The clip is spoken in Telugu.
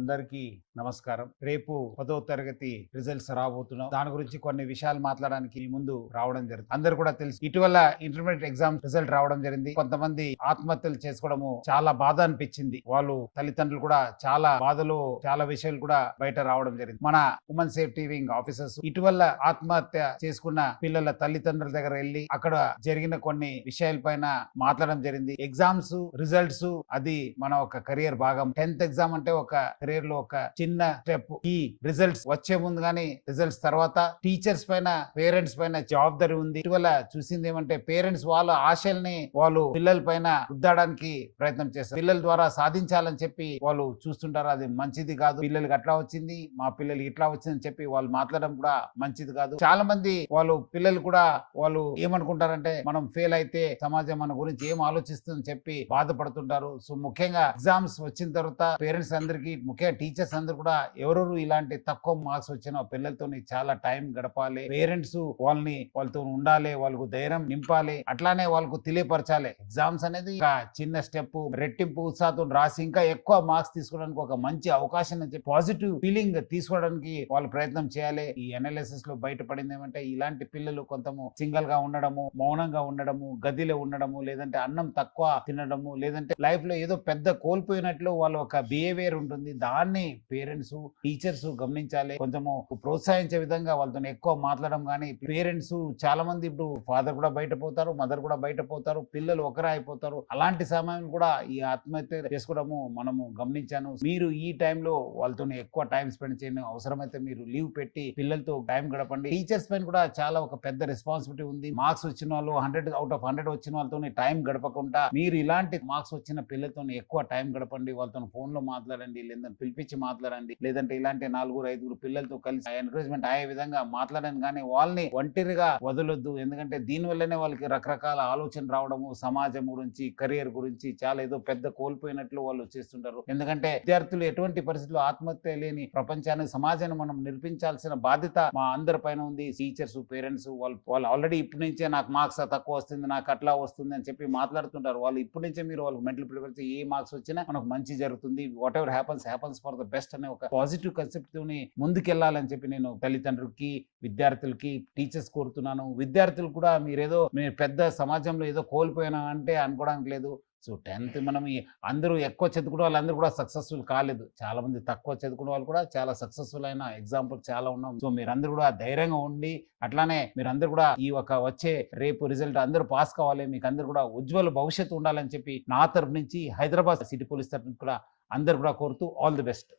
అందరికీ నమస్కారం. రేపు 10వ తరగతి రిజల్ట్స్ రాబోతున్నాం. దాని గురించి కొన్ని విషయాలు మాట్లాడడానికి మీ ముందు రావడం జరిగింది. అందరు కూడా తెలుసు, ఇటీవల ఇంటర్మీడియట్ ఎగ్జామ్ రిజల్ట్ రావడం జరిగింది. కొంతమంది ఆత్మహత్యలు చేసుకోవడము చాలా బాధ అనిపించింది. వాళ్ళు తల్లిదండ్రులు కూడా చాలా బాధలు, చాలా విషయాలు కూడా బయట రావడం జరిగింది. మన ఉమెన్ సేఫ్టీ వింగ్ ఆఫీసర్స్ ఇటీవల ఆత్మహత్య చేసుకున్న పిల్లల తల్లిదండ్రుల దగ్గర వెళ్ళి అక్కడ జరిగిన కొన్ని విషయాల పైన మాట్లాడడం జరిగింది. ఎగ్జామ్స్ రిజల్ట్స్ అది మన ఒక కెరియర్ భాగం. 10th ఎగ్జామ్ అంటే ఒక కెరీర్ లో ఒక చిన్న స్టెప్. ఈ రిజల్ట్స్ వచ్చే ముందు గానీ రిజల్ట్స్ తర్వాత టీచర్స్ పైన, పేరెంట్స్ పైన జవాబుదారీ ఉంది. ఇటీవల చూసింది ఏమంటే పేరెంట్స్ వాళ్ళ ఆశల్ని వాళ్ళు పిల్లల పైన రుద్దడానికి ప్రయత్నం చేస్తారు. పిల్లల ద్వారా సాధించాలని చెప్పి వాళ్ళు చూస్తుంటారు. అది మంచిది కాదు. పిల్లలకి అట్లా వచ్చింది, మా పిల్లలకి ఇట్లా వచ్చిందని చెప్పి వాళ్ళు మాట్లాడడం కూడా మంచిది కాదు. చాలా మంది వాళ్ళు పిల్లలు కూడా వాళ్ళు ఏమనుకుంటారంటే మనం ఫెయిల్ అయితే సమాజం మన గురించి ఏం ఆలోచిస్తుందని చెప్పి బాధపడుతుంటారు. సో ముఖ్యంగా ఎగ్జామ్స్ వచ్చిన తర్వాత పేరెంట్స్ అందరికీ, ముఖ్యంగా టీచర్స్ అందరూ కూడా ఎవరెవరు ఇలాంటి తక్కువ మార్క్స్ వచ్చిన పిల్లలతో చాలా టైం గడపాలి. పేరెంట్స్ వాళ్ళతో ఉండాలి, వాళ్ళకు ధైర్యం నింపాలి, అట్లానే వాళ్ళకు తెలియపరచాలి. ఎగ్జామ్స్ అనేది ఒక చిన్న స్టెప్. రెట్టింపు ఉత్సాహంతో రాసి ఇంకా ఎక్కువ మార్క్స్ తీసుకోవడానికి ఒక మంచి అవకాశం అని చెప్పి పాజిటివ్ ఫీలింగ్ తీసుకోవడానికి వాళ్ళు ప్రయత్నం చేయాలి. ఈ అనాలిసిస్ లో బయటపడింది ఏమంటే ఇలాంటి పిల్లలు కొంతము సింగిల్ గా ఉండడము, మౌనంగా ఉండడము, గదిలో ఉండడము, లేదంటే అన్నం తక్కువ తినడము, లేదంటే లైఫ్ లో ఏదో పెద్ద కోల్పోయినట్లు వాళ్ళు ఒక బిహేవియర్ ఉంటుంది. దాన్ని పేరెంట్స్, టీచర్స్ గమనించాలి. కొంచెము ప్రోత్సహించే విధంగా వాళ్ళతో ఎక్కువ మాట్లాడడం. కానీ పేరెంట్స్ చాలా మంది ఇప్పుడు ఫాదర్ కూడా బయట పోతారు, మదర్ కూడా బయట పోతారు, పిల్లలు ఒకరే అయిపోతారు. అలాంటి సమయం కూడా ఈ ఆత్మహత్య చేసుకోవడము మనము గమనించాను. మీరు ఈ టైంలో వాళ్ళతో ఎక్కువ టైం స్పెండ్ చేయండి. అవసరమైతే మీరు లీవ్ పెట్టి పిల్లలతో టైం గడపండి. టీచర్స్ పైన కూడా చాలా ఒక పెద్ద రెస్పాన్సిబిలిటీ ఉంది. మార్క్స్ వచ్చిన వాళ్ళు 100 out of 100 వచ్చిన వాళ్ళతో టైం గడపకుండా మీరు ఇలాంటి మార్క్స్ వచ్చిన పిల్లలతో ఎక్కువ టైం గడపండి. వాళ్ళతో ఫోన్ లో మాట్లాడండి, లేదంటే పిలిపించి మాట్లాడండి, లేదంటే ఇలాంటి 4-5 పిల్లలతో కలిసి ఎంకరేజ్మెంట్ అయ్యే విధంగా మాట్లాడండి. కానీ వాళ్ళని ఒంటరిగా వదలొద్దు. ఎందుకంటే దీని వల్లనే వాళ్ళకి రకరకాల ఆలోచన రావడము, సమాజం గురించి, కెరియర్ గురించి చాలా ఏదో పెద్ద కోల్పోయినట్లు వాళ్ళు చేస్తుంటారు. ఎందుకంటే విద్యార్థులు ఎటువంటి పరిస్థితుల్లో ఆత్మహత్య లేని ప్రపంచాన్ని, సమాజాన్ని మనం నిర్మించాల్సిన బాధ్యత మా అందరి పైన ఉంది. టీచర్స్, పేరెంట్స్ వాళ్ళు ఆల్రెడీ ఇప్పటి నుంచే నాకు మార్క్స్ తక్కువ వస్తుంది, నాకు అట్లా వస్తుంది అని చెప్పి మాట్లాడుతుంటారు. వాళ్ళు ఇప్పటి నుంచే మీరు వాళ్ళకి మెంటల్ ప్రిపేర్ చేసి ఏ మార్క్స్ వచ్చినా మనకు మంచి జరుగుతుంది, what ever happens for the best అనే ఒక పాజిటివ్ కాన్సెప్ట్ తోని ముందుకెళ్లాలని చెప్పి నేను తల్లిదండ్రులకి, విద్యార్థులకి, టీచర్స్ కోరుతున్నాను. విద్యార్థులు కూడా మీరు పెద్ద సమాజంలో ఏదో కోల్పోయినా అంటే అనుకోవడానికి లేదు. సో 10th మనం అందరూ ఎక్కువ చదువుకునే వాళ్ళందరూ కూడా సక్సెస్ఫుల్ కాలేదు. చాలా మంది తక్కువ చదువుకునే వాళ్ళు కూడా చాలా సక్సెస్ఫుల్ అయిన ఎగ్జాంపుల్ చాలా ఉన్నాం. సో మీరందరూ కూడా ధైర్యంగా ఉండి, అట్లానే మీరందరూ కూడా ఈ ఒక వచ్చే రేపు రిజల్ట్ అందరూ పాస్ కావాలి, మీకు అందరూ కూడా ఉజ్వల భవిష్యత్తు ఉండాలని చెప్పి నా తరపు నుంచి, హైదరాబాద్ సిటీ పోలీస్ తరపు కూడా అందరూ కూడా కోరుతూ ఆల్ ది బెస్ట్.